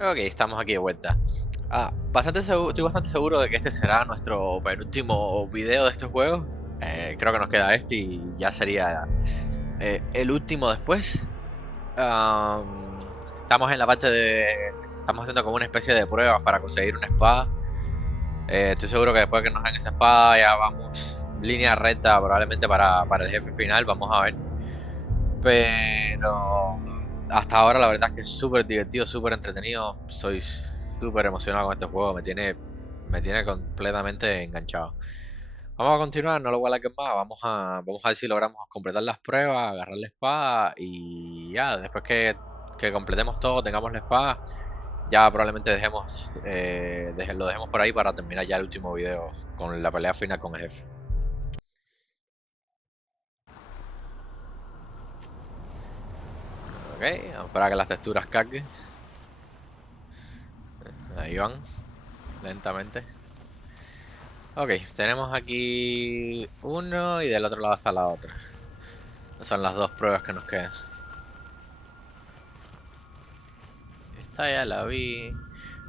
Ok, estamos aquí de vuelta. Estoy bastante seguro de que este será nuestro penúltimo video de este juego. Creo que nos queda este y ya sería el último después. Estamos en la parte de... Estamos haciendo como una especie de pruebas para conseguir una espada. Estoy seguro que después que nos den esa espada ya vamos línea recta probablemente para el jefe final. Vamos a ver. Pero hasta ahora la verdad es que es súper divertido, súper entretenido. Soy súper emocionado con este juego. Me tiene completamente enganchado. Vamos a continuar, no lo voy a alargar más. Vamos a ver si logramos completar las pruebas, agarrar la espada y ya, después que completemos todo, tengamos la espada, ya probablemente lo dejemos por ahí para terminar ya el último video con la pelea final con el jefe. Ok, vamos a esperar a que las texturas carguen. Ahí van, lentamente. Ok, tenemos aquí uno y del otro lado está la otra. Son las dos pruebas que nos quedan. Esta ya la vi.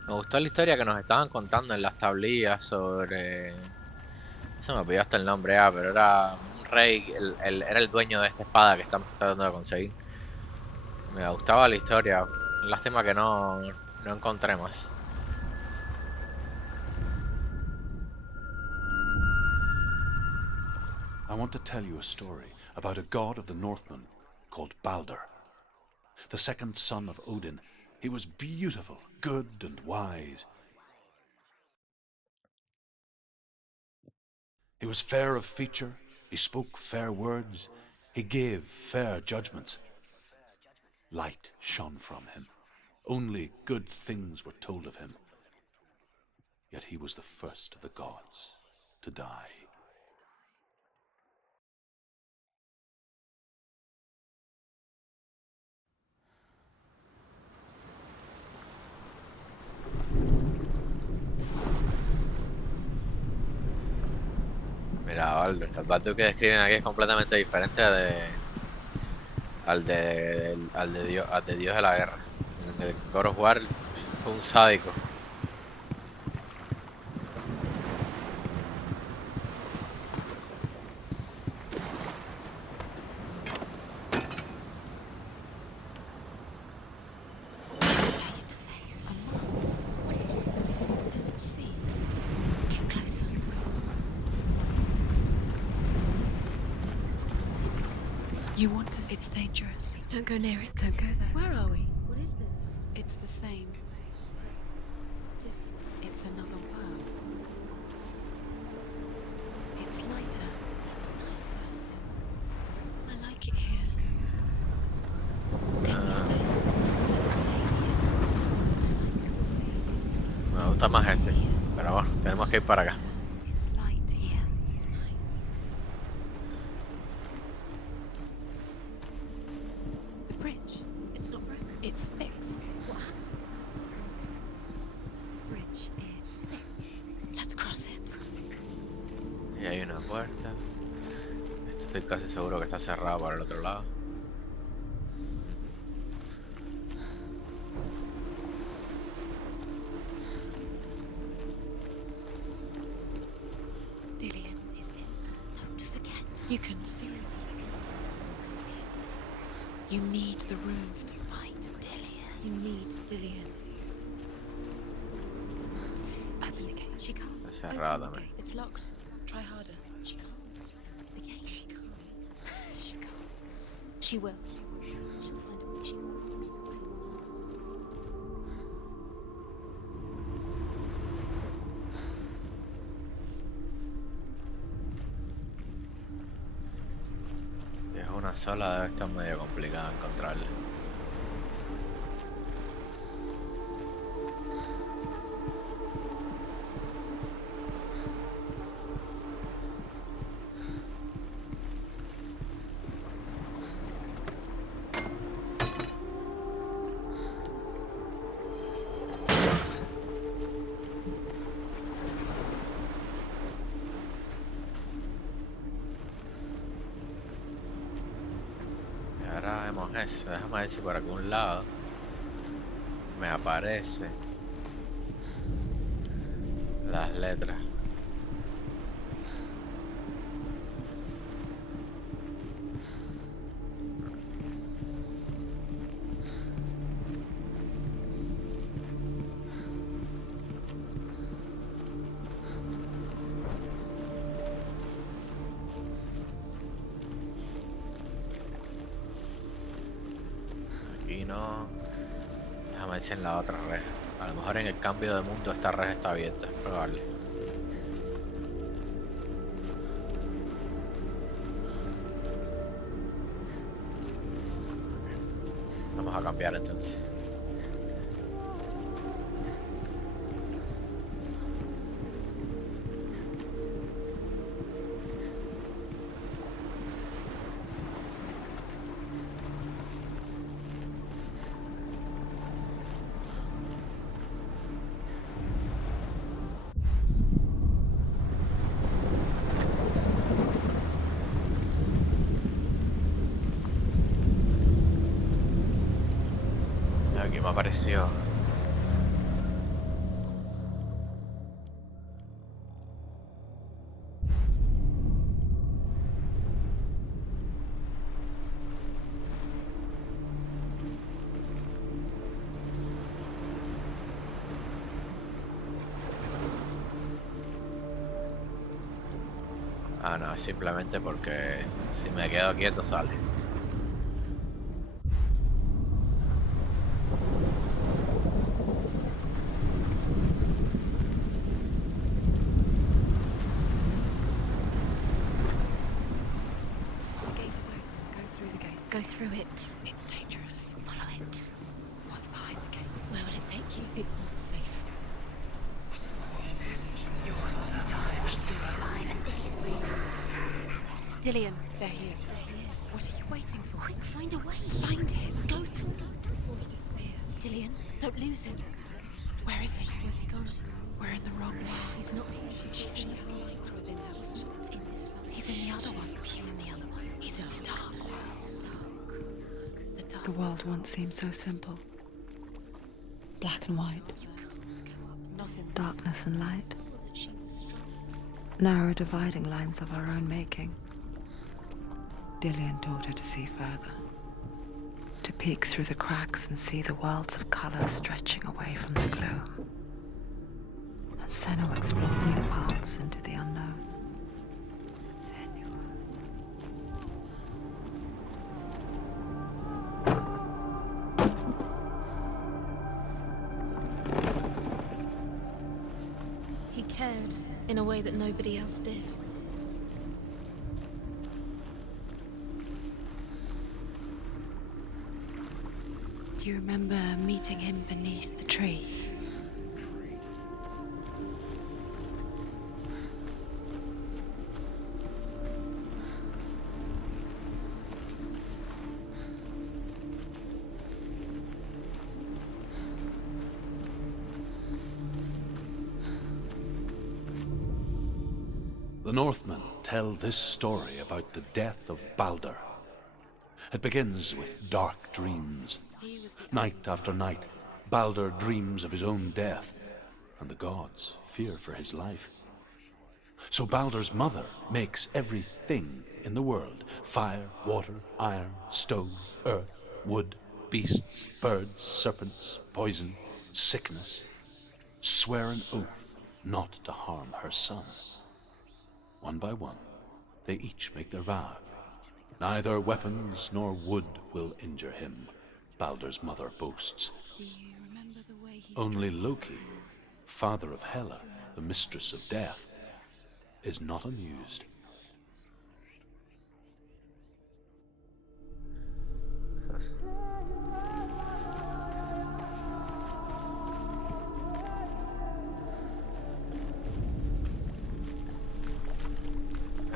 Me gustó la historia que nos estaban contando en las tablillas sobre... No se me olvidó hasta el nombre, pero era un rey, era el dueño de esta espada que estamos tratando de conseguir. Me gustaba la historia. Lástima que no encontré más. I want to tell you a story about a god of the Northmen called Balder. The second son of Odin. He was beautiful, good, and wise. He was fair of feature, he spoke fair words, he gave fair judgments. Light shone from him. Only good things were told of him. Yet he was the first of the gods to die. Mira, vale, el Batu que describen aquí es completamente diferente al de Dios de la Guerra. En el God of War fue un sádico. You want to... It's dangerous. Don't go near it. Don't go there. Where are we? What is this? It's the same. It's another world. It's lighter. It's nicer. I like it here. Can we stay? Let's stay here. Me gusta más este. Pero bueno, tenemos que ir para acá. It's light here. It's nice. The bridge. It's not broken. It's fixed. What happened? Bridge is fixed. Let's cross it. Y hay una puerta. Estoy casi seguro que está cerrado por el otro lado. Dillian is in there. Don't forget. You can feel it. You need the runes to fight. Dillian. You need Dillian. Open the gate. She can't. Está cerrado Open the también. gate. It's locked. Try harder. She can't. The gate. She can't. She can't. She will. She'll find a way. She wants me to win. Si es una sola, debe estar medio complicado encontrarla. Y ahora vemos eso. Déjame ver si por algún lado Me aparece las letras. Aquí no. Déjame ver si en la otra red. A lo mejor en el cambio de mundo esta red está abierta, es probable. Vamos a cambiar entonces. Aquí me apareció. Ah, no, es simplemente porque si me quedo quieto sale. The gate is open. Go through the gate. Go through it. It's dangerous. Follow it. What's behind the gate? Where will it take you? It's not safe. Dillian. There he is. There he is. What are you waiting for? Quick, find a way. Find him. Go through before he disappears. Dillian, don't lose him. Where is he? Where's he gone? We're in the wrong world. He's not here. She's in the wrong world within us. He's not in this world. He's in the other one. He's in the other one. He's in the dark world. Dark. The dark. The world once seemed so simple. Black and white. You can't go up. Not in Darkness and light. that she was stressed. Narrow dividing lines of our own making. Dillian taught her to see further. To peek through the cracks and see the worlds of color stretching away from the gloom. And Senua explored new paths into the unknown. He cared in a way that nobody else did. Do you remember meeting him beneath the tree? The Northmen tell this story about the death of Baldur. It begins with dark dreams. Night after night, Baldur dreams of his own death, and the gods fear for his life. So Baldur's mother makes everything in the world, fire, water, iron, stone, earth, wood, beasts, birds, serpents, poison, sickness, swear an oath not to harm her son. One by one, they each make their vow. Neither weapons nor wood will injure him, Baldur's mother boasts. Do you remember the way he Only Loki, father of Hela, the mistress of death, is not amused.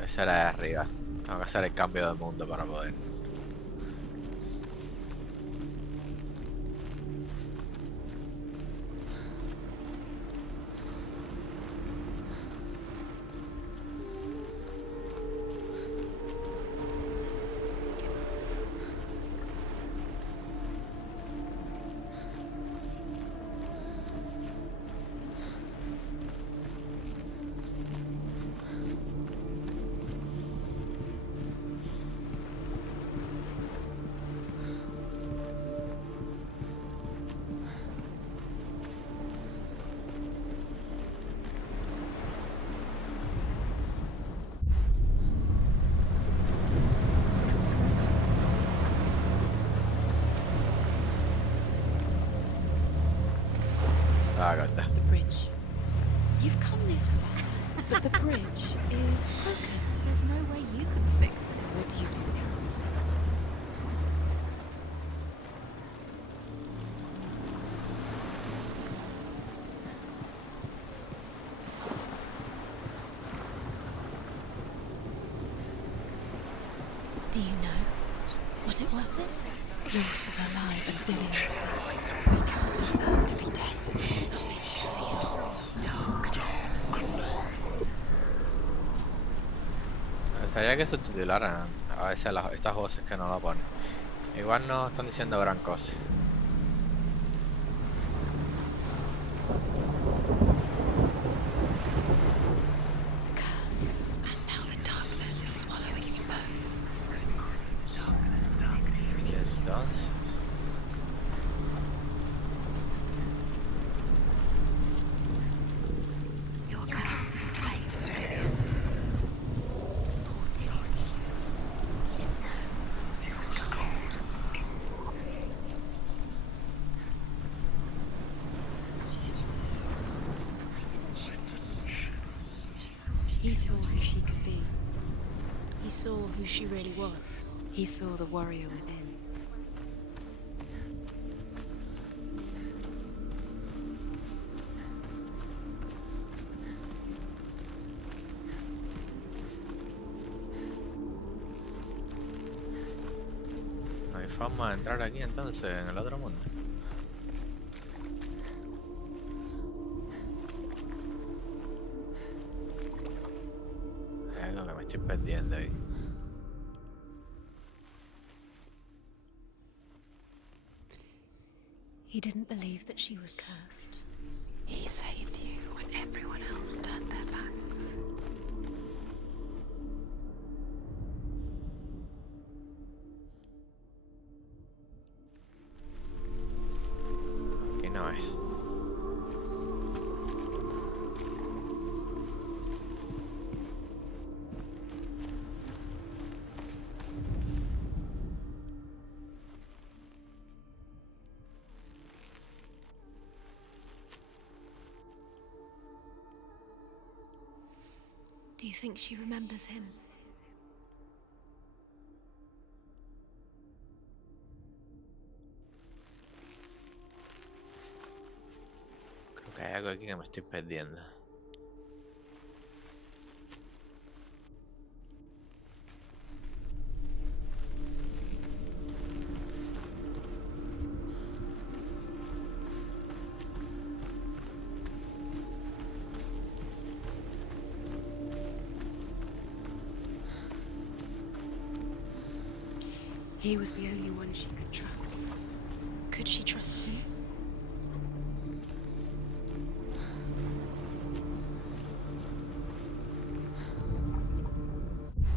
Esa era de arriba. Tengo que hacer el cambio de mundo para poder. Ah, corta. The bridge. You've come this far, but the bridge is broken. There's no way you can fix it. What do you do now, Senua? Do you know? Was it worth it? You're still alive and Dillian's dead. He doesn't deserve to be dead. What does that make you feel? Me gustaría que subtitularan a veces estas voces que no lo ponen. Igual no están diciendo gran cosa. The curse. And now the darkness is swallowing you both. Y entonces... He saw who she could be. He saw who she really was. He saw the warrior within. No hay forma de entrar aquí entonces, en el otro mundo. Hay algo que me estoy perdiendo ahí. He didn't believe that she was cursed. He saved you when everyone else turned their backs. Aquí no es. Do you think she remembers him? Creo que hay algo aquí que me estoy perdiendo. He was the only one she could trust. Could she trust him?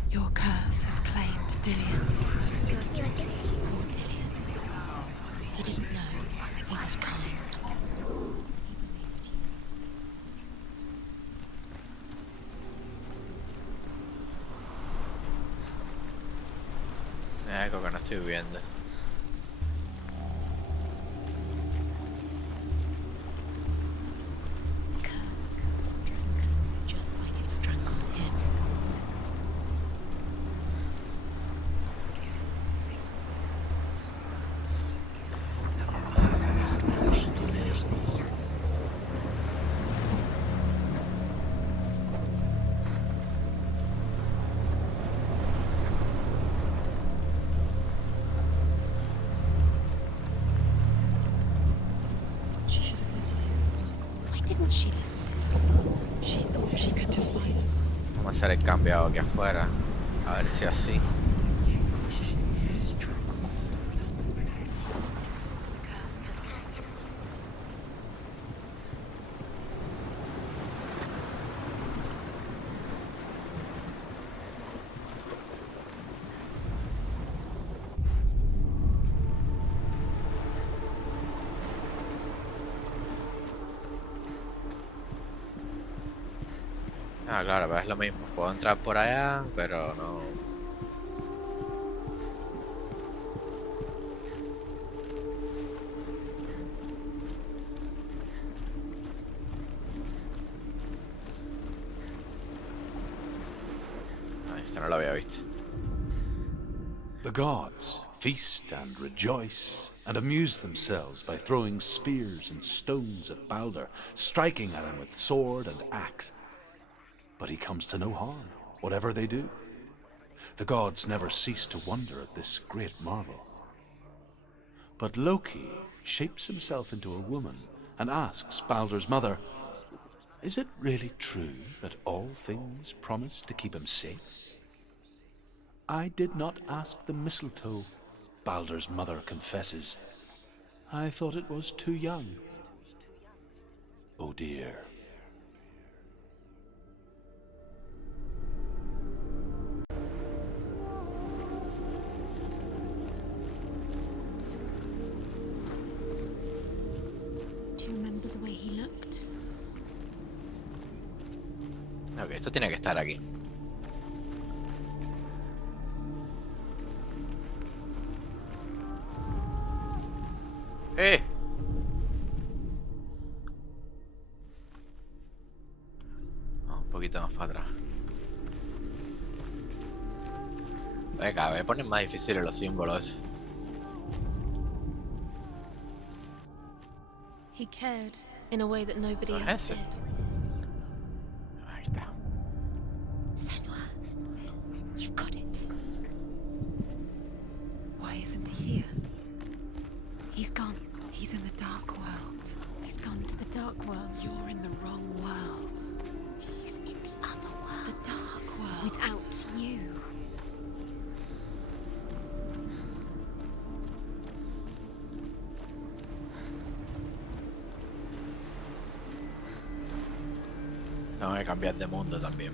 Your curse has claimed Dillian. Poor Dillian. He didn't know. He was kind. Hay algo que no estoy viendo. The curse strangled just like it strangled him. She should have listened to him. Why didn't she listen to him? She thought she could define him. Vamos a hacer el cambio aquí afuera. A ver si así. Ah, claro, pero es lo mismo. Puedo entrar por allá, pero no. Este no lo había visto. The gods feast and rejoice and amuse themselves by throwing spears and stones at Balder, striking at him with sword and axe. But he comes to no harm, whatever they do. The gods never cease to wonder at this great marvel. But Loki shapes himself into a woman and asks Balder's mother, "Is it really true that all things promise to keep him safe?" "I did not ask the mistletoe," Balder's mother confesses. "I thought it was too young." Oh dear. Do you remember the way he looked? Ok, esto tiene que estar aquí. ¡Eh! Un poquito más para atrás. Venga, me ponen más difíciles los símbolos. He cared in a way that nobody Ah, else ese. did. Ahí está. Senua, you've got it. Why isn't he here? He's gone. He's in the dark world. He's gone to the dark world. You're in the wrong world. He's in the other world. The dark world. Without you. Tengo que cambiar de mundo también.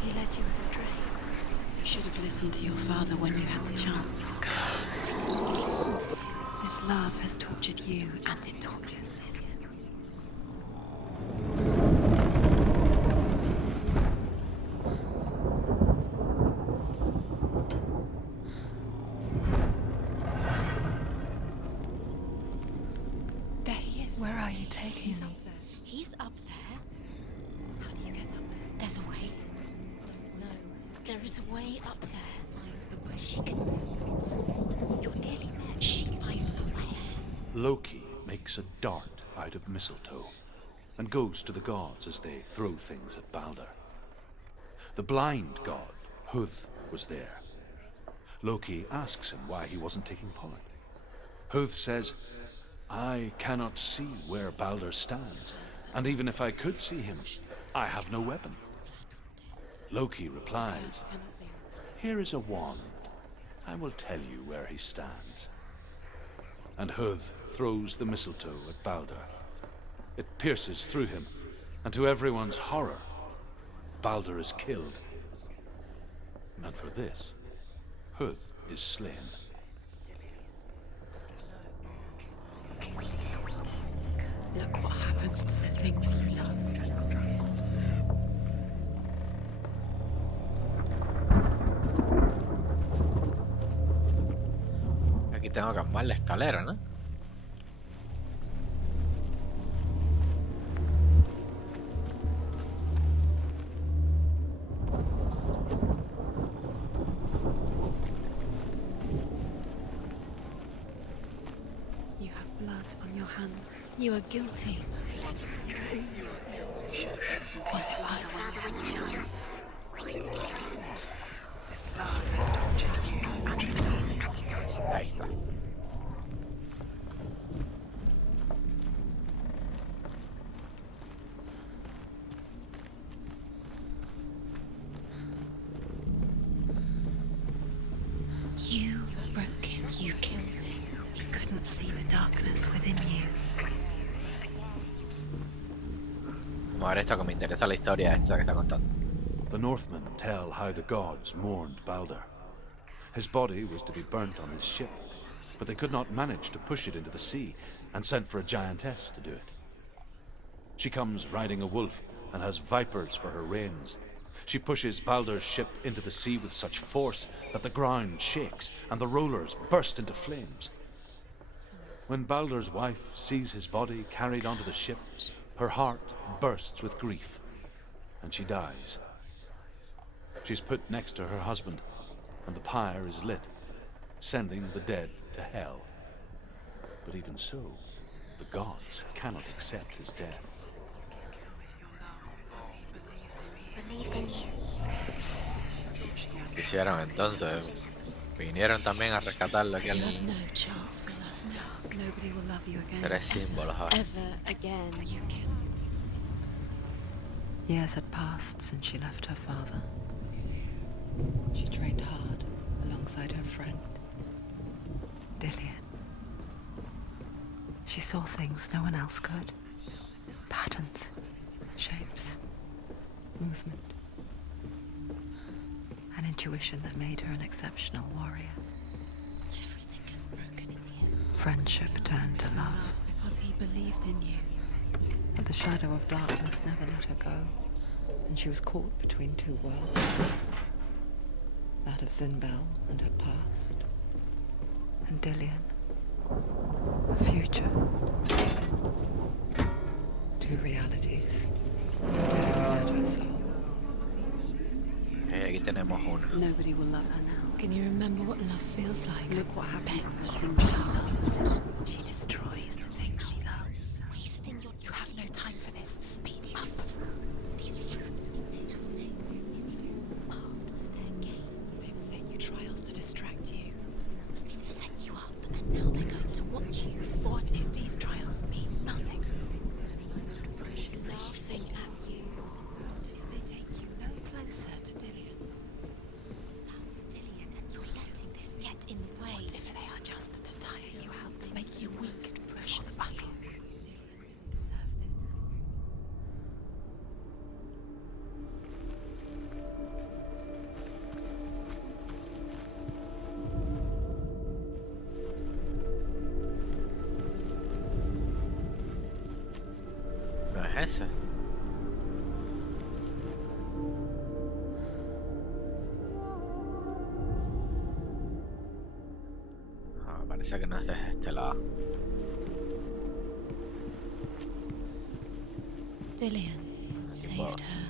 He led you astray. You should have listened to your father when you had the chance. I didn't listen to him. This love has tortured you, And it tortures him. there he is. Where are you taking me? He's up there. How do you get up there? There's a way. Doesn't know. There is a way up there. Find the way. She can do this. You're nearly there. She can find the way. Loki makes a dart out of mistletoe and goes to the gods as they throw things at Balder. The blind god, Huth, was there. Loki asks him why he wasn't taking part. Huth says, "I cannot see where Balder stands, and even if I could see him, I have no weapon." Loki replies, "Here is a wand. I will tell you where he stands." And Huth throws the mistletoe at Balder. It pierces through him, and to everyone's horror, Balder is killed. And for this, Huth is slain. Look what happens to the things you love. Aquí tengo que armar la escalera, ¿no? You have blood on your hands. You are guilty. Was it worth it? Ahí está. You broke him. You killed him. He couldn't see the darkness within you. Vamos a ver esto, que me interesa la historia esta que está contando. The Northmen tell how the gods mourned Balder. His body was to be burnt on his ship, but they could not manage to push it into the sea, and sent for a giantess to do it. She comes riding a wolf and has vipers for her reins. She pushes Balder's ship into the sea with such force that the ground shakes and the rollers burst into flames. When Balder's wife sees his body carried onto the ship, her heart bursts with grief, and she dies. She's put next to her husband, and the pyre is lit, sending the dead to hell. But even so, the gods cannot accept his death. Believed in you. ¿Qué hicieron entonces? Vinieron también a rescatarlo aquí al You have no chance for love now. Nobody will love you again. Tres símbolos ahora. Ever again. Years had passed since she left her father. She trained hard alongside her friend, Dillian. She saw things no one else could. Patterns, shapes, movement. An intuition that made her an exceptional warrior. Everything gets broken in the end. Friendship turned to love, Because he believed in you. but the shadow of darkness never let her go, and she was caught between two worlds. That of Zinbel and her past, and Dillian, her future. Two realities, tearing at her soul. Aquí tenemos uno. Nobody will love her now. Can you remember what love feels like? Look what happens to the thing you she loves. She destroys the thing she loves. Wasting your You have no time for this. Speed up. These rooms mean nothing. It's all part of their game. They've set you trials to distract you. They've set you up, and now they're going to watch you. What if these trials mean nothing? Laughing at you. What if they take you no closer to Dillian? That's Dillian, and you're letting this get in the way. What if they are just to tire you out, to make you weak, to precious to you? Dillian didn't deserve this. No es ese. Ah, parece que no es de este lado. Dillian saved her.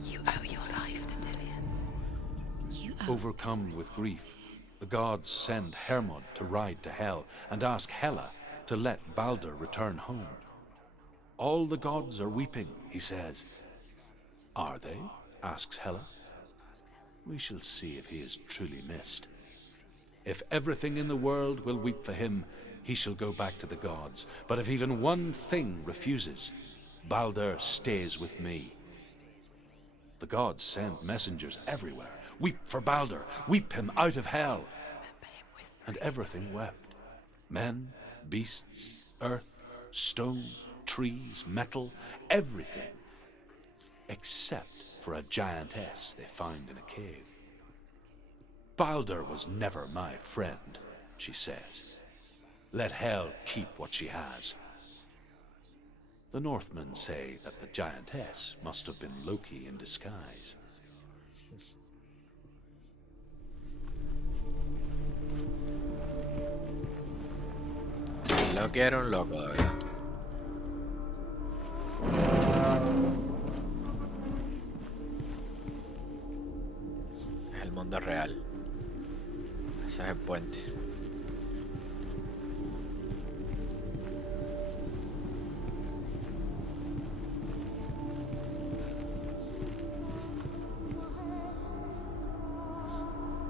You owe your life to Dillian. You owe. Overcome with grief, the gods send Hermod to ride to Hell and ask Hela to let Balder return home. All the gods are weeping, he says. Are they? Asks Hela. We shall see if he is truly missed. If everything in the world will weep for him, he shall go back to the gods. But if even one thing refuses, Balder stays with me. The gods send messengers everywhere. Weep for Balder, weep him out of hell. Remember him whispering. And everything wept. Men, beasts, earth, stone, trees, metal, everything. Except for a giantess they find in a cave. Balder was never my friend, she says. Let Hel keep what she has. The Northmen say that the giantess must have been Loki in disguise. Loki era un loco, de verdad. Es el mundo real. Ese es el puente.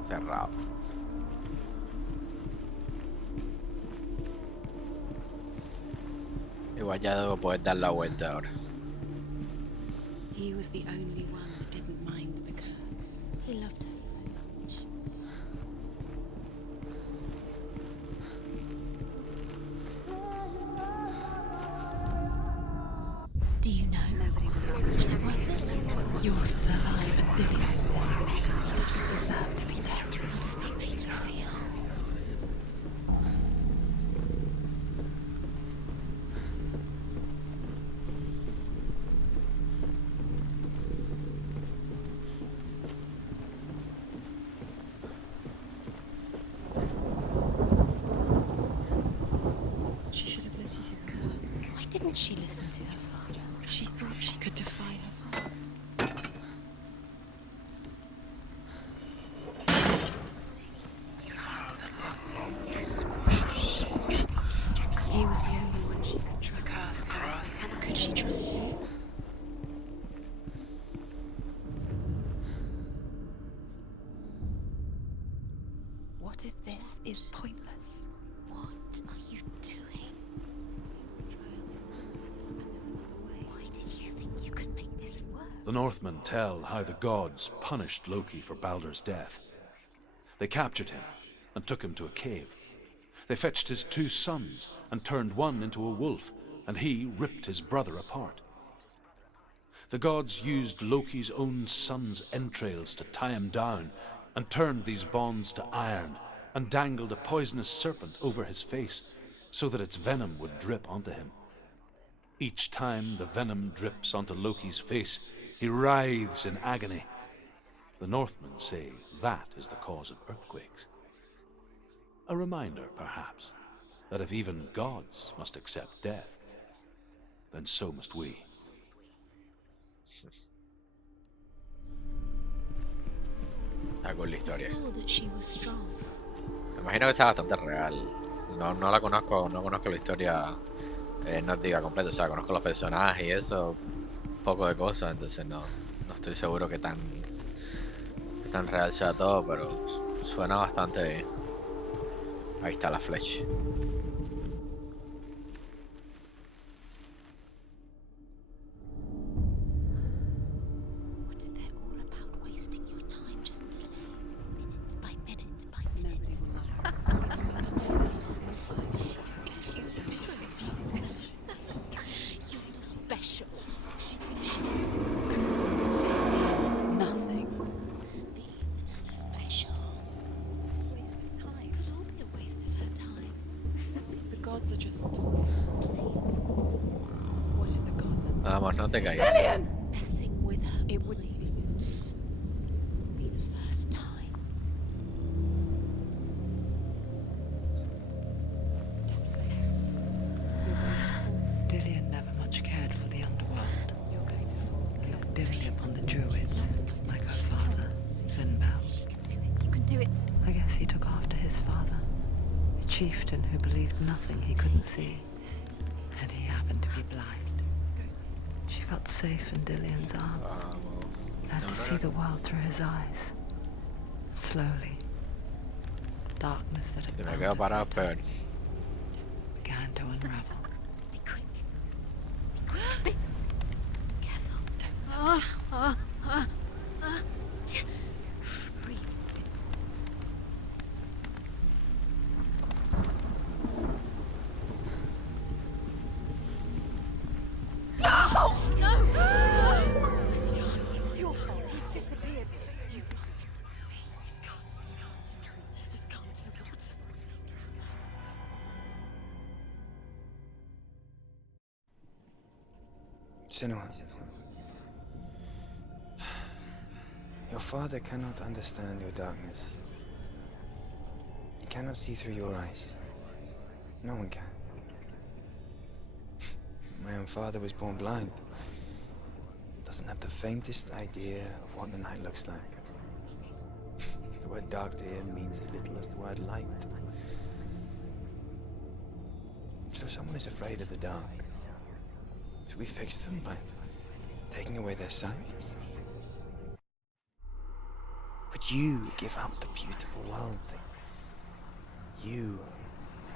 Cerrado. Igual ya debo poder dar la vuelta ahora. He was the only one that didn't mind the curse. He loved her so much. Do you know? Nobody will Was it worth it? You're still alive and Dillian's dead. He doesn't deserve to be dead. How does that make you feel? She should have listened to her. Why didn't she listen to her father? She thought she could defy her father. He was the only one she could trust. Could she trust him? What if this is pointless? What are you doing? Why did you think you could make this work? The Northmen tell how the gods punished Loki for Baldur's death. They captured him and took him to a cave. They fetched his 2 sons and turned one into a wolf, and he ripped his brother apart. The gods used Loki's own son's entrails to tie him down, and turned these bonds to iron, and dangled a poisonous serpent over his face, so that its venom would drip onto him. Each time the venom drips onto Loki's face, he writhes in agony. The Northmen say that is the cause of earthquakes. A reminder, perhaps, that if even gods must accept death, then so must we. Está cool la I historia. saw that she was strong. Me imagino que sea bastante real. No la conozco, no conozco la historia, no os diga completo, o sea, conozco los personajes y eso, poco de cosas, entonces no estoy seguro que tan real sea todo, pero suena bastante bien. Ahí está la flecha. What if they're all about wasting your time just to live minute by minute by minute? She's special. Nothing. Special. Waste of time. Could all be a waste of her time. The gods are just. What if the gods are Vamos, no te caigas. messing with her? It wouldn't be the first time. Dillian never much cared for the underworld. Looked dimly upon the druids, like her father, Zinbel. You can do it. I guess he took after his father, a chieftain who believed nothing he couldn't see, and he happened to be blind. She felt safe in Dillian's arms, learned to see the world through his eyes. Slowly, the darkness that had Si me bound quedo her parado, peor. began to unravel. Be quick. Be careful. Breathe. Where's he gone? It's your fault. He's disappeared. You've lost him to the sea. He's gone. You've lost him to the... Just come to the water. He's drowned. Senua, your father cannot understand your darkness. He cannot see through your eyes. No one can. My own father was born blind. Doesn't have the faintest idea of what the night looks like. The word dark to him means as little as the word light. So someone is afraid of the dark. Should we fix them by taking away their sight? Would you give up the beautiful world that you,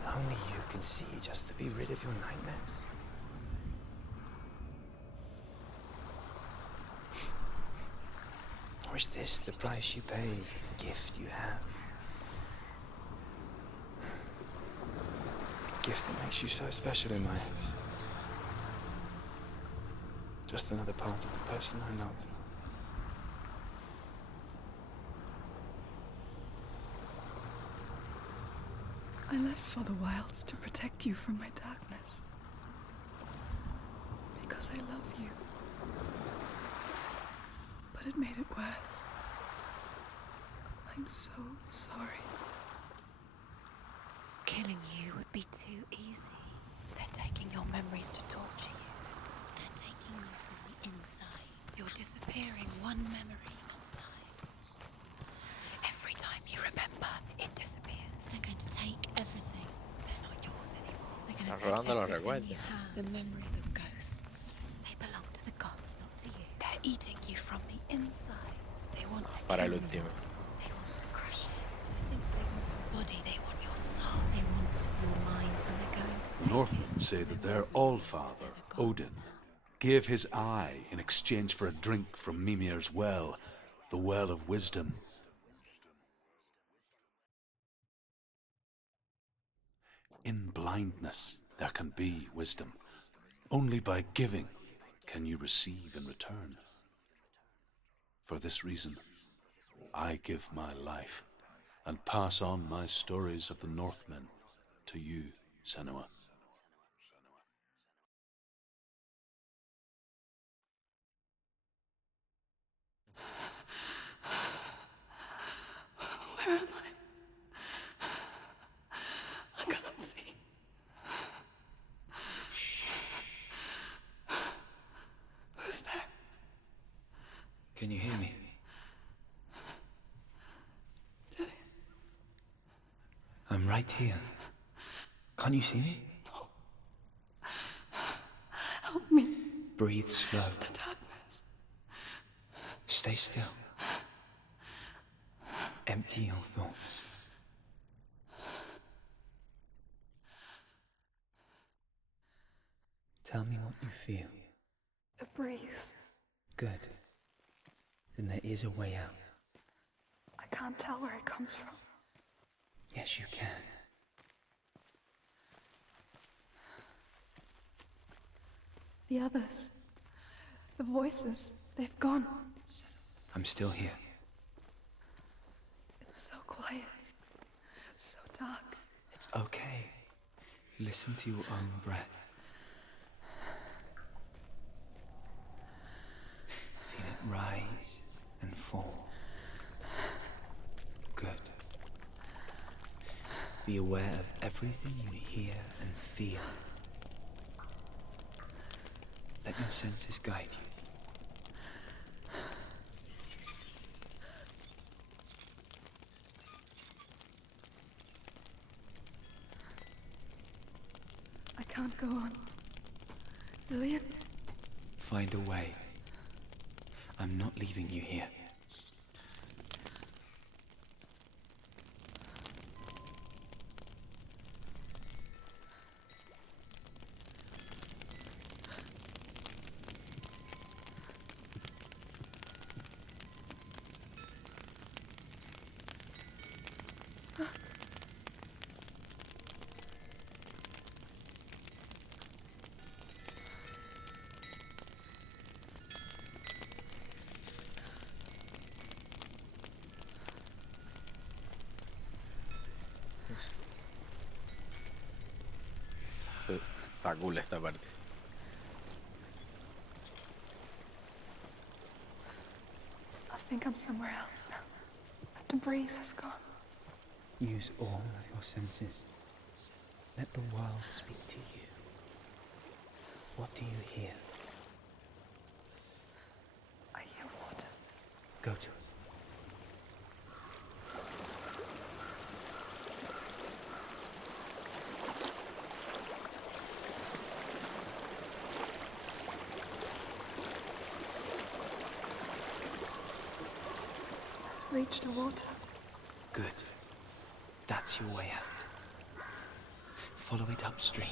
and only you can see, just to be rid of your nightmares? Or is this the price you pay for the gift you have? A gift that makes you so special in my eyes. Just another part of the person I love. I left for the wilds to protect you from my darkness. Because I love you. But it made it worse. I'm so sorry. Killing you would be too easy. They're taking your memories to torture you. They're taking you from the inside. You're disappearing one memory at a time. Every time you remember, it disappears. They're going to take everything. They're not yours anymore. They're going to Estás take robando los everything recuerdos. you have. The memories of ghosts. They belong to the gods, not to you. They're eating you from the inside. They want to Para el kill último. you. They want to crush it. They want your body. They want your soul. They want your mind, and they're going to take Northmen it. say that their allfather, Odin, gave his eye in exchange for a drink from Mimir's well, the well of wisdom. In blindness there can be wisdom. Only by giving can you receive in return. For this reason, I give my life and pass on my stories of the Northmen to you, Senua. Where am I can't see. Who's there? Can you hear me? Dillian. I'm right here. Can't you see me? Help me. Breathe slow. It's the darkness. Stay still. Empty your thoughts. Tell me what you feel. The breeze. Good. Then there is a way out. I can't tell where it comes from. Yes, you can. The others. The voices. They've gone. I'm still here. It's so quiet. So dark. It's okay. Listen to your own breath. Feel it rise and fall. Good. Be aware of everything you hear and feel. Let your senses guide you. I can't go on. Dillian? Find a way. I'm not leaving you here. Está cool esta parte. I think I'm somewhere else now. The breeze has gone. Use all of your senses. Let the world speak to you. What do you hear? I hear water. Go to it. I've reached the water. Good. That's your way out. Follow it upstream.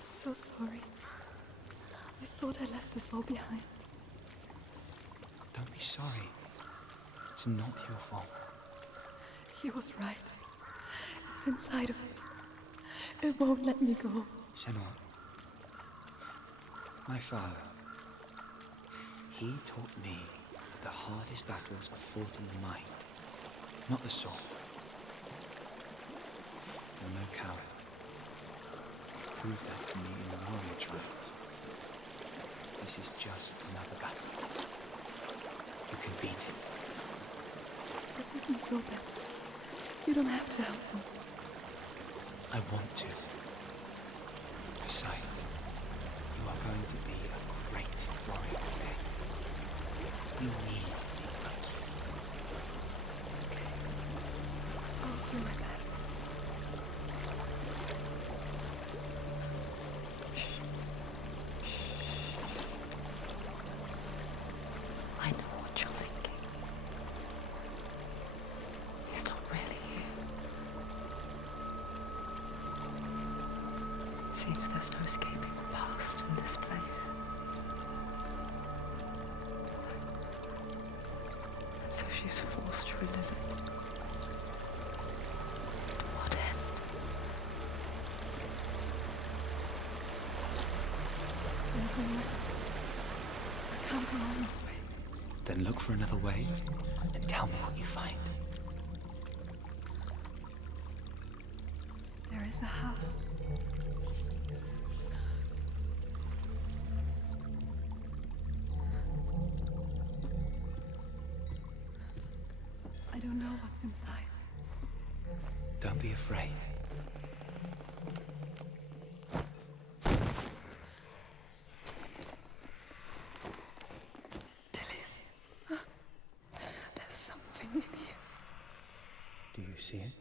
I'm so sorry. I thought I left us all behind. Don't be sorry. It's not your fault. He was right. It's inside of me. It won't let me go. Senua, my father, he taught me that the hardest battles are fought in the mind, not the soul. I'm no coward. He proved that to me in the warrior trials. This is just another battle. You can beat it. This isn't your battle. You don't have to help me. I want to. Besides, you are going to be a great warrior today. You need these battles. Okay. I'll do my best. I know what you're thinking. He's not really here. Seems there's no escaping the past in this place. And so she's forced to relive it. What end? There's a lot of it. I can't go on this way. Then look for another way and tell me what you find. There is a house. I don't know what's inside. Don't be afraid. Dillian. There's something in here. Do you see it?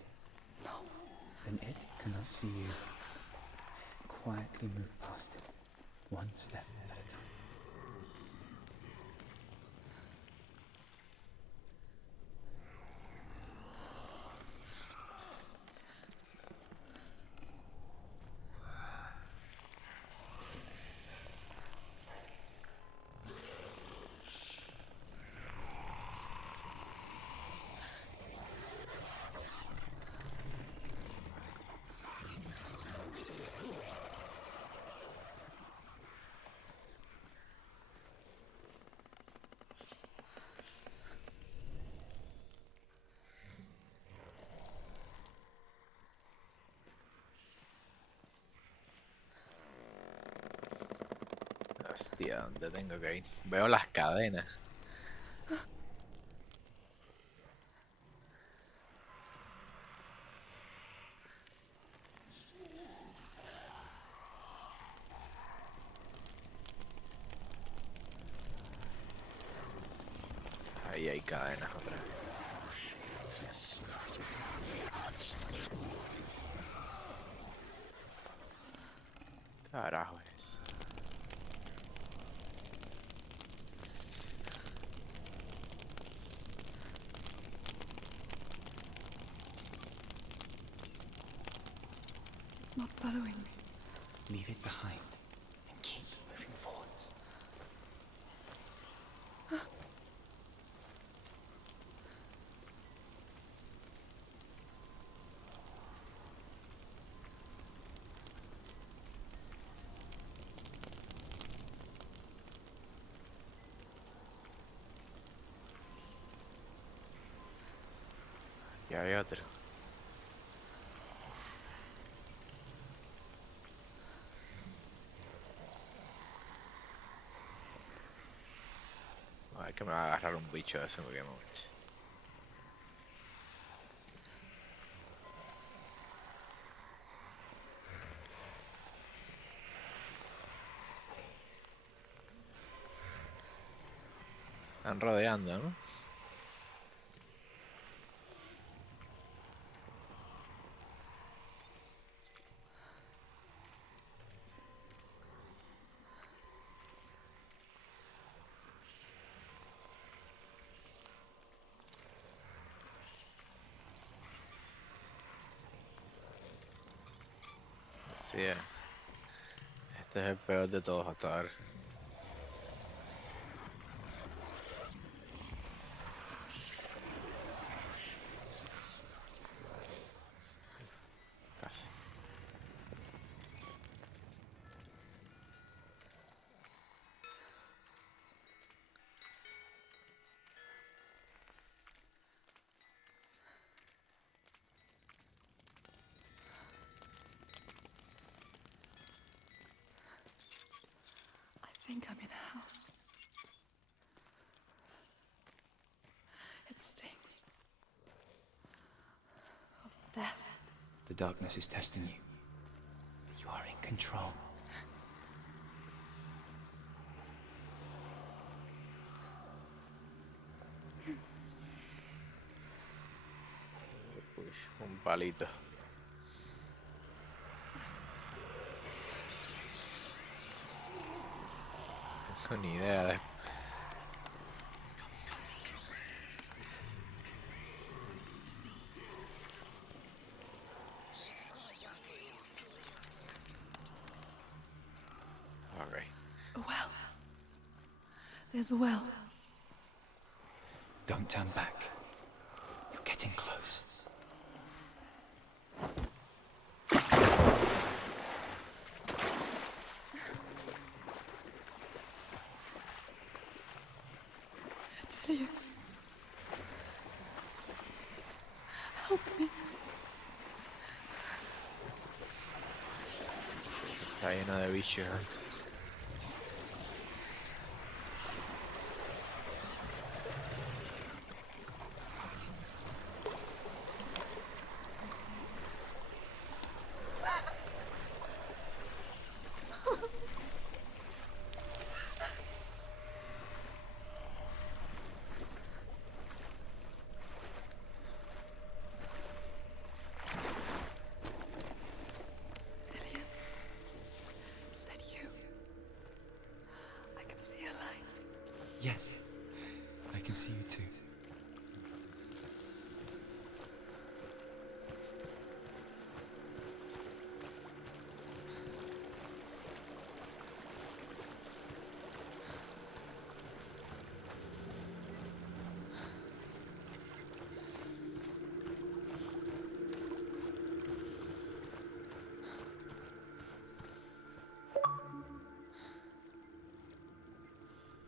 No. Then it cannot see you. Quietly move past it, one step at a time. Hostia, ¿dónde tengo que ir? Veo las cadenas. Ahí hay cadenas otra vez. Carajo es. It's not following me. Leave it behind and keep moving forwards. Y hay otro. A ver que me va a agarrar un bicho de eso en cualquier momento. Están rodeando, ¿no? Así es. Este es el peor de todos hasta ahora. think I'm in a house. It stings. Of death. The darkness is testing you. You are in control. Uy, un palito. No tengo ni idea de... Ok. A well. There's a well. Don't turn back. You're getting close. Dillian. Help me. Está lleno de bichos. Dillian. Is that you? I can see a light. Yes. I can see you too.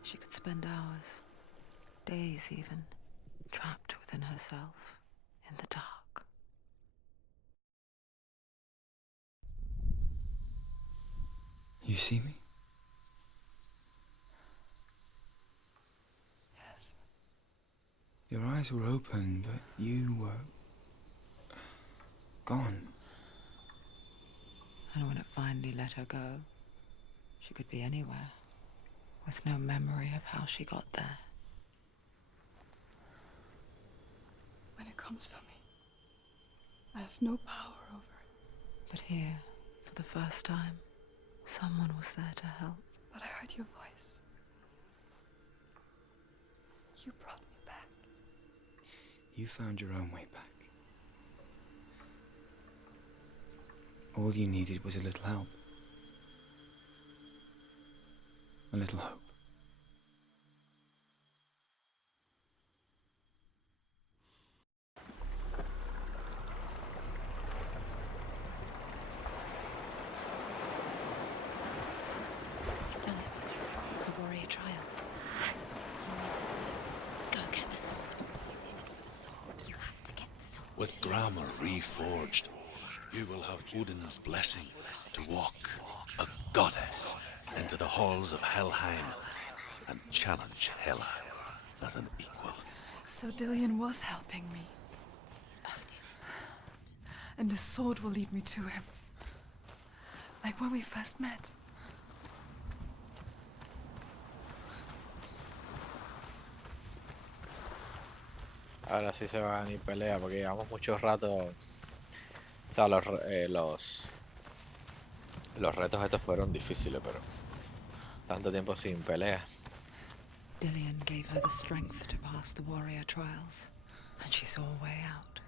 She could spend hours, days even, trapped within herself, in the dark. You see me? Yes. Your eyes were open, but you were gone. And when it finally let her go, she could be anywhere, with no memory of how she got there. When it comes for me, I have no power over it. But here, for the first time, someone was there to help. But I heard your voice. You brought me back. You found your own way back. All you needed was a little help. A little hope. You've done it. You did it. The warrior trials. Go get the sword. You did it with the sword. You have to get the sword. With Gramr reforged, you will have Odin's blessing to walk, a goddess, into the halls of Helheim and challenge Hela as an equal. So Dillian was helping me. And the sword will lead me to him. Like when we first met. Ahora sí se va a venir pelea porque llevamos mucho rato. O sea, los retos estos fueron difíciles, pero tanto tiempo sin pelea. Dillian gave her the strength to pass the warrior trials, and she saw a way out.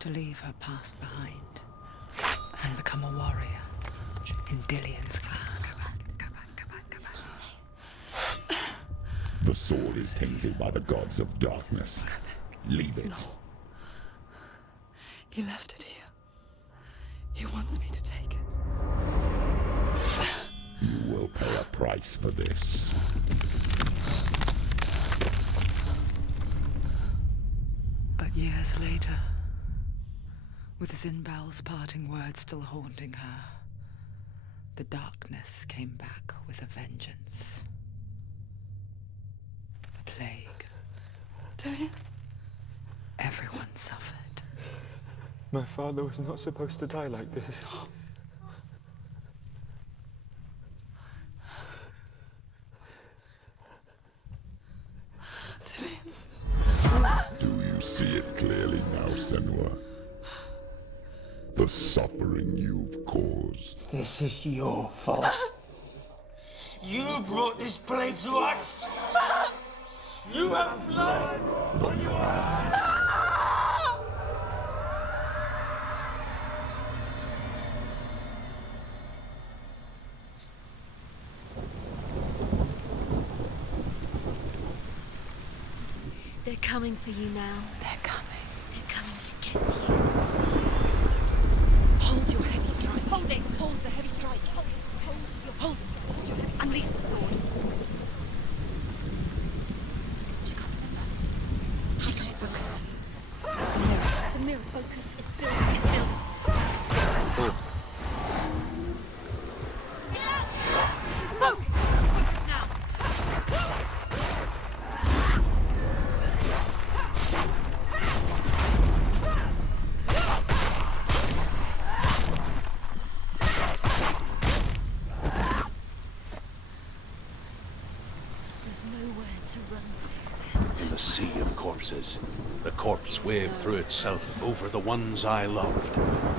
To leave her past behind and become a warrior in Dillian's clan. Go back. He's not safe. The sword is tainted by the gods of darkness. Leave it. No. He left it here. He wants me to take it. You will pay a price for this. But years later, with Zinbal's parting words still haunting her, The darkness came back with a vengeance. A plague. Dillian? Everyone suffered. My father was not supposed to die like this. Do you see it clearly now, Senua? The suffering you've caused. This is your fault. You brought this plague to us! You have blood on your hands! They're coming for you now. They're coming. They're coming to get you. Hold your heavy strike. Hold it. Hold the heavy strike. Hold it. Hold your heavy strike. Unleash the sword. She can't remember. How does she focus? The mirror. The mirror focus is built. It's built. Get out! Focus! Focus now! There's nowhere to run to. In the sea of corpses, the corpse waved through itself over the ones I loved.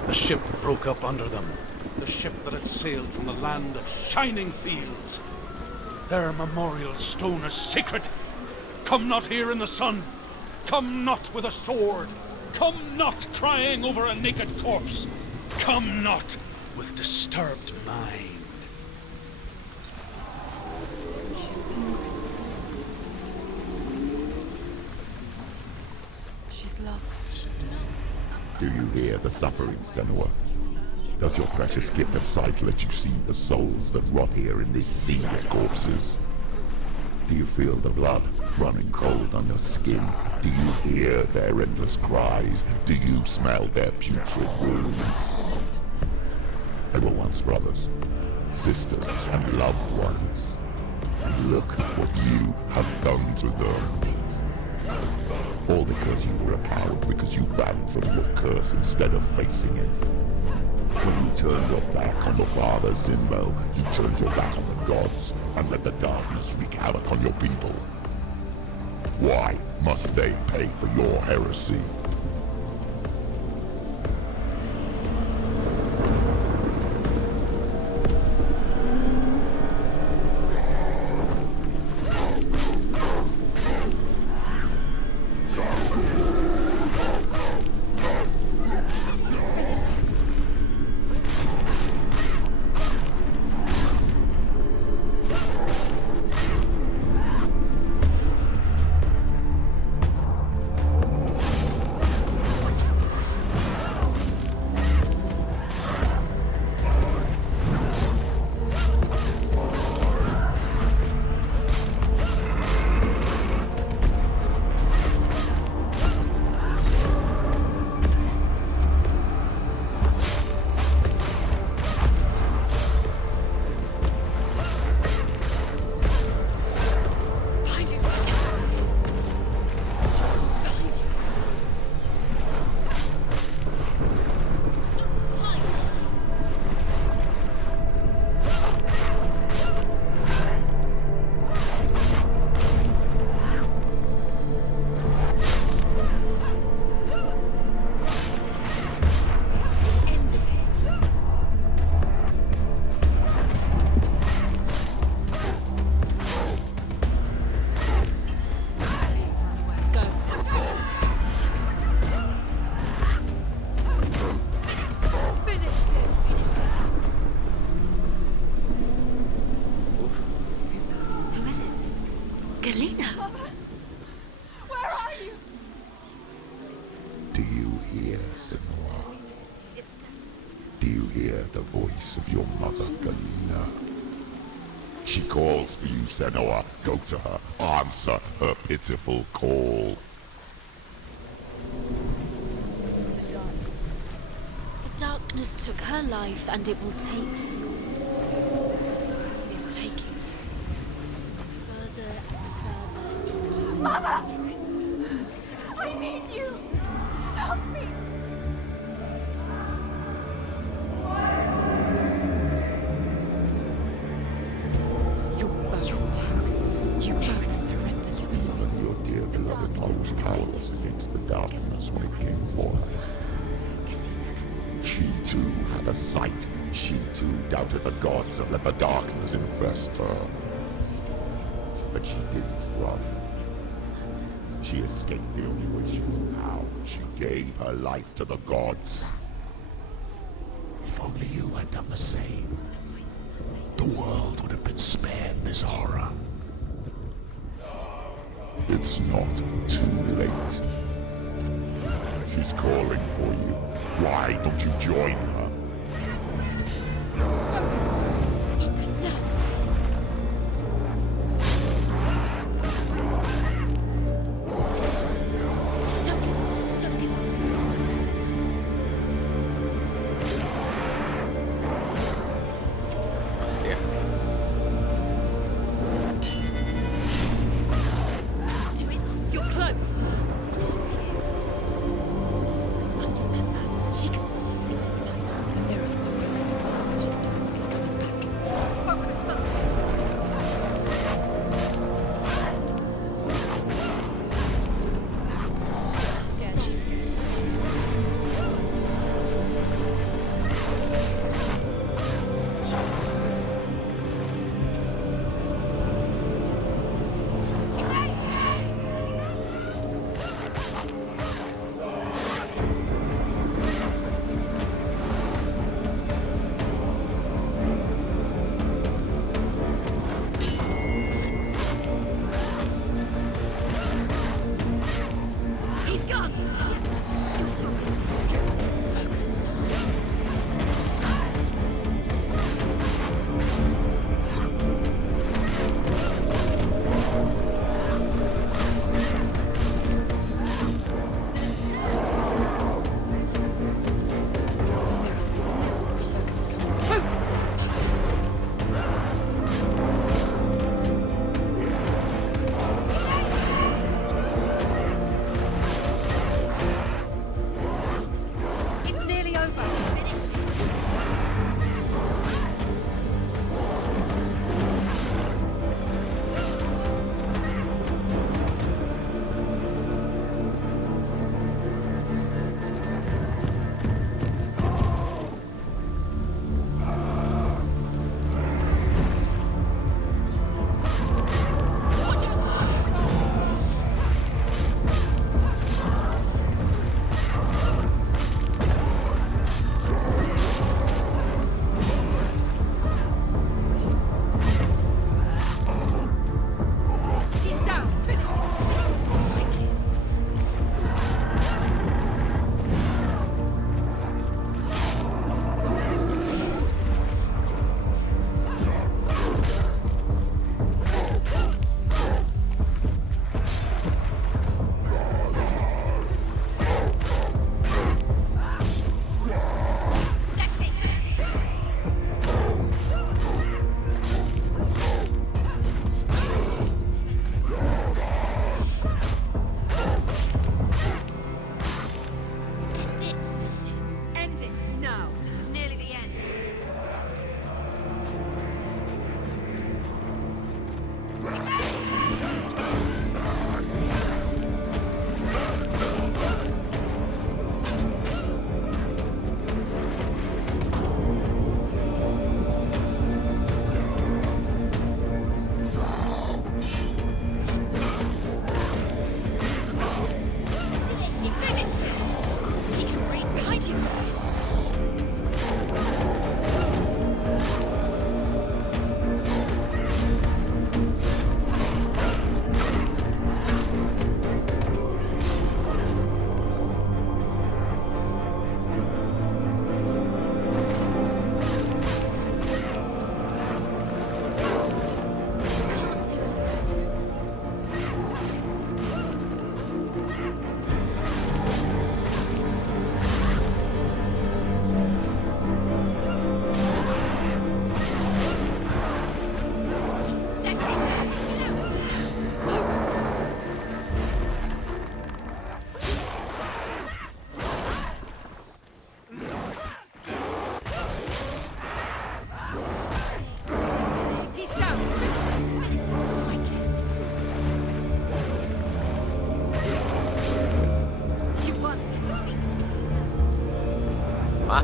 The ship broke up under them. The ship that had sailed from the land of shining fields. Their memorial stone is sacred. Come not here in the sun. Come not with a sword. Come not crying over a naked corpse. Come not with disturbed mind. She's lost. Do you hear the suffering, Senua? Does your precious gift of sight let you see the souls that rot here in this sea of corpses? Do you feel the blood running cold on your skin? Do you hear their endless cries? Do you smell their putrid wounds? They were once brothers, sisters, and loved ones. And look what you have done to them. All because you were a coward, because you ran from your curse instead of facing it. When you turned your back on your father Zinmo, you turned your back on the gods and let the darkness wreak havoc on your people. Why must they pay for your heresy? The voice of your mother, Galena. She calls for you, Senua. Go to her. Answer her pitiful call. The darkness took her life, and it will take yours. It's taking you further and further. Mother! I need you! Help me! You're both dead. You both surrender to the voices. Your dear beloved mother was powerless against the darkness when it came for her. She too had a sight. She too doubted the gods and let the darkness infest her. But she didn't run. She escaped the only way she knew how. She gave her life to the gods. If only you had done the same, the world would have been spared this horror. It's not too late. She's calling for you. Why don't you join her? Focus now. Don't give up. Hostia. Do it. You're close. Must remember, she can feel things inside her.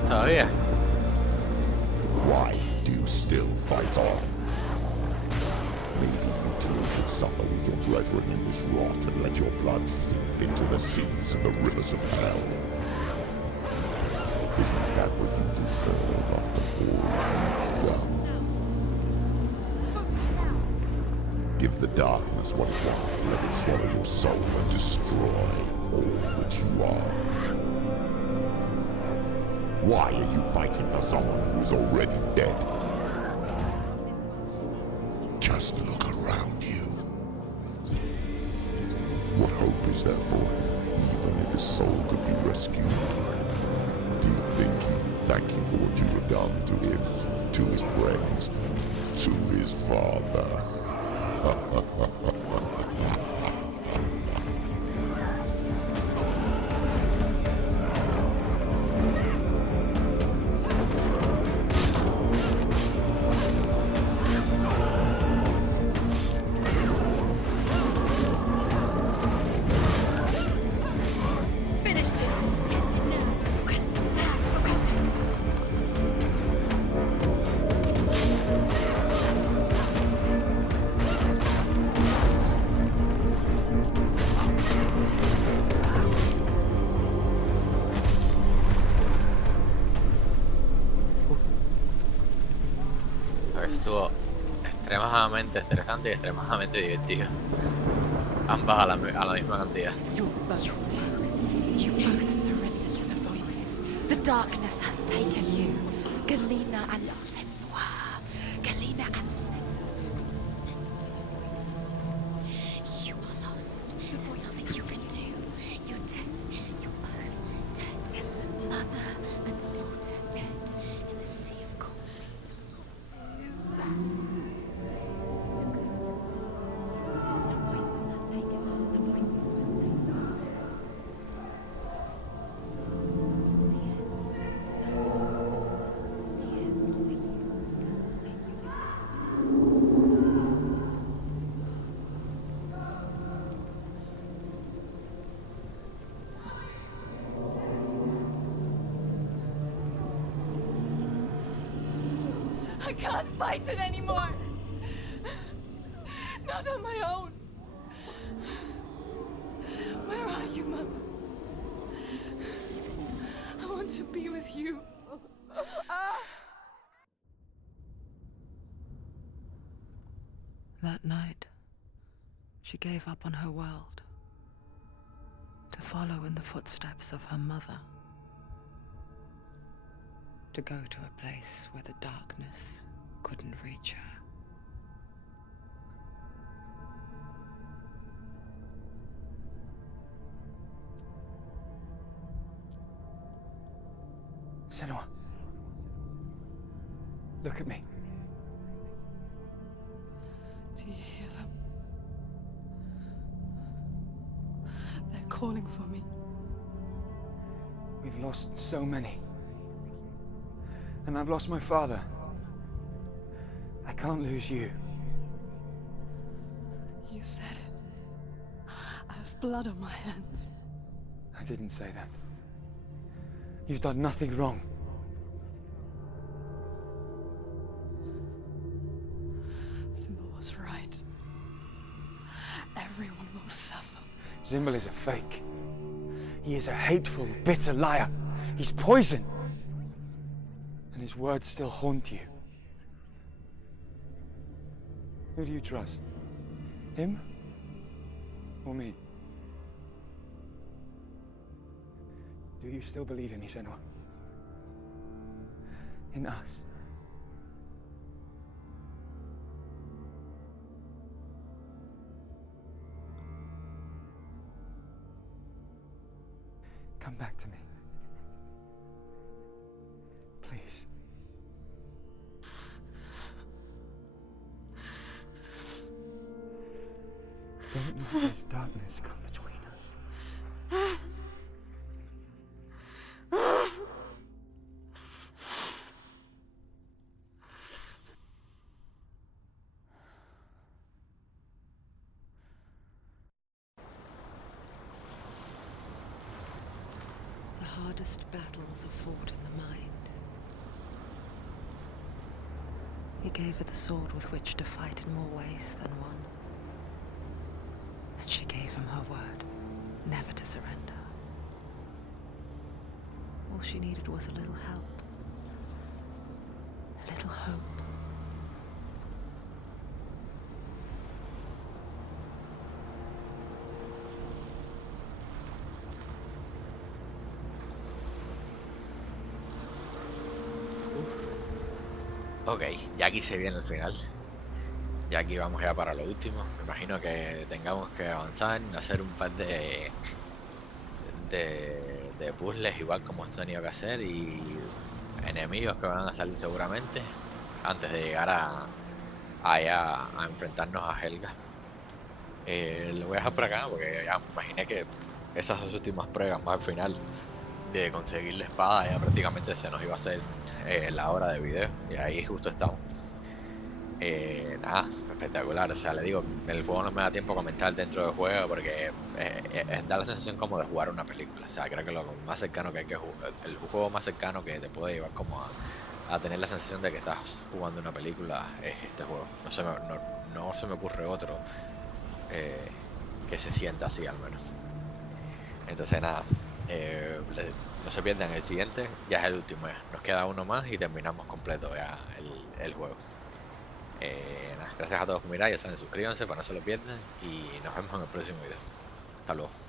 todavía. Why do you still fight on? Maybe you too could suffer with your brethren in this rot and let your blood seep into the seas and the rivers of hell. Isn't that what you deserve after all you've done? Give the darkness what it wants, let it swallow your soul and destroy all that you are. Why are you fighting for someone who is already dead? Just look around you. What hope is there for him, even if his soul could be rescued? Do you think he'd thank you for what you have done to him, to his friends, to his father? Finish this! Focus! Focus! Estuvo extremadamente estresante y extremadamente divertido. Ambas a la misma cantidad. You're both dead. You both surrendered to the voices. The darkness has taken you. Galena and Senua. Galena and You are lost. There's nothing you can do. You're dead. You're both dead. Mother and daughter dead in the sea of corpses. I can't fight it anymore. Not on my own. Where are you, Mother? I want to be with you. That night, she gave up on her world to follow in the footsteps of her mother, to go to a place where the darkness couldn't reach her. Senua. Look at me. Do you hear them? They're calling for me. We've lost so many. And I've lost my father. I can't lose you. You said it. I have blood on my hands. I didn't say that. You've done nothing wrong. Symbol was right. Everyone will suffer. Symbol is a fake. He is a hateful, bitter liar. He's poison. And his words still haunt you. Who do you trust? Him? Or me? Do you still believe in me, Senua? In us? Come back to me. Please. Don't let this darkness come between us. The hardest battles are fought in the mind. He gave her the sword with which to fight in more ways than one. And she gave him her word, never to surrender. All she needed was a little help, a little hope. Ok, ya aquí se viene el final. Ya aquí vamos ya para lo último. Me imagino que tengamos que avanzar, hacer un par de puzzles igual como hemos tenido que hacer y enemigos que van a salir seguramente antes de llegar a enfrentarnos a Helga. Lo voy a dejar por acá porque ya me imaginé que esas dos últimas pruebas más al final de conseguir la espada ya prácticamente se nos iba a hacer la hora de video y ahí justo estamos. Nada, espectacular, o sea, le digo, el juego no me da tiempo a comentar dentro del juego porque da la sensación como de jugar una película, o sea, creo que lo más cercano que hay que jugar, el juego más cercano que te puede llevar como a tener la sensación de que estás jugando una película es este juego. No se me ocurre otro que se sienta así al menos. Entonces nada, no se pierdan el siguiente, ya es el último, ya. Nos queda uno más y terminamos completo ya el juego. Nada, gracias a todos por mirar, ya saben, suscríbanse para no se lo pierdan y nos vemos en el próximo video. Hasta luego.